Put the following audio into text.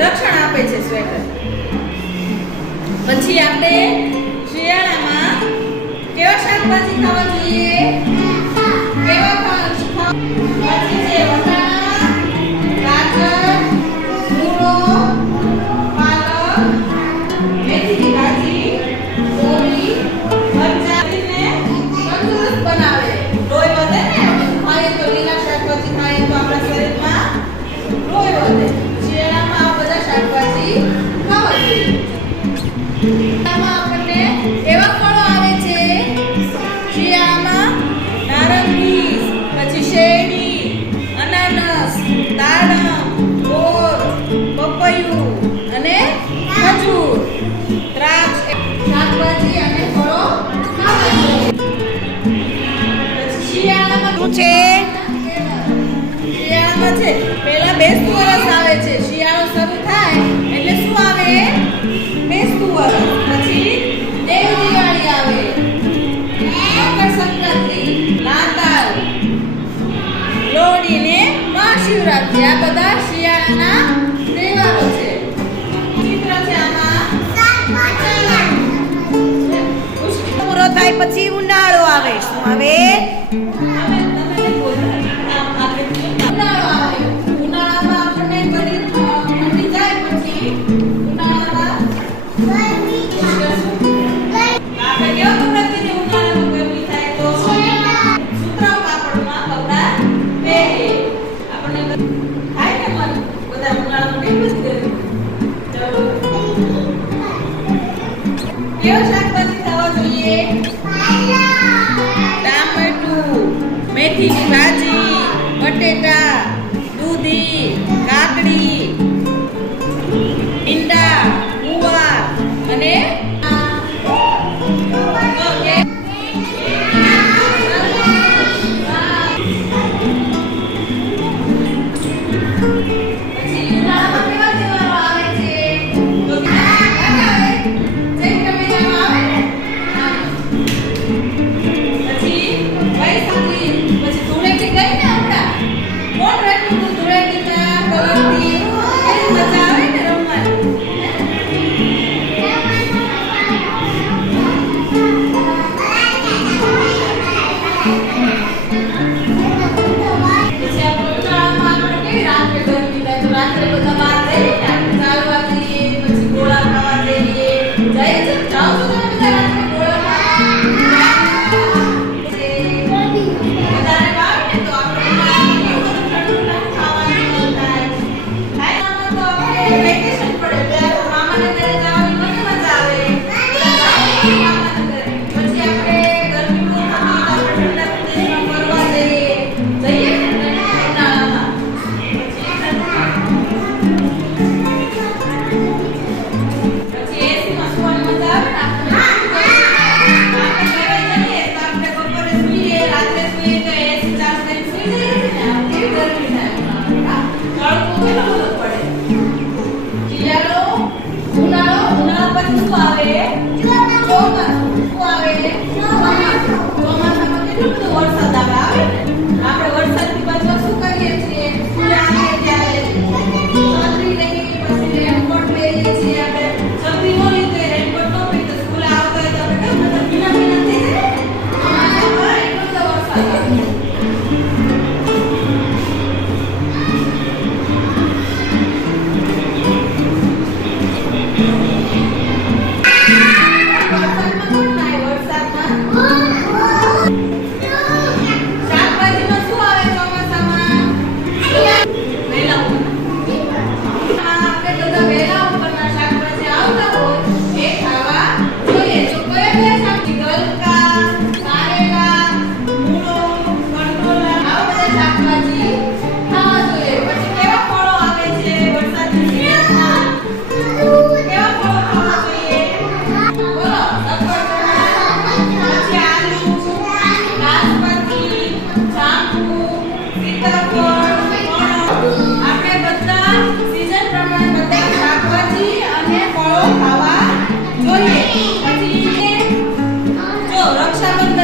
રક્ષણ આપે છે સ્વેટર. પછી આપણે શિયાળામાં કેવા શાકભાજી ખાવા જોઈએ? કેવા ખાવા? પછી છે વટાણા, ગાજર, મૂળો, પાલક, મેથીની ભાજી, કોબી, મરચાંને તંદુરસ્ત બનાવે. લોહી વધે ને, ખાઈએ તો લીલા શાકભાજી ખાઈએ તો આપણા શરીરમાં લોહી વધે. શાકભાજી ખાવા જોઈએ. આપણને એવા ફળો આવે છે શિયાળામાં નારંગી, પછી શેરડી, અનાનસ, દાડમ, બોર, પપૈયું અને ખજૂર, દ્રાક્ષ શાકભાજી અને ફળો ખાવા જોઈએ. પછી શિયાળામાં શું છે? શિયાળામાં છે પહેલા બેસતું વરસ આવે છે. શિયાળો શરૂ થાય એટલે શું આવે? બેસતું વરસ. પછી દેવ દિવાળી આવે, મકર સંક્રાંતિ, નાતાલ, લોહડી ને મહાશિવરાત્રી. આ બધા શિયાળાના તહેવારો છે. ચિત્ર છે આમાં. પૂરો થાય પછી ઉનાળો આવે. શું આવે? કેવા શાકભાજી ખાવા જોઈએ? ટામેટું, મેથીની ભાજી, બટેટા, દૂધી, કાકડી, ઈંડા, ગુવાર અને પછી રક્ષાબંધન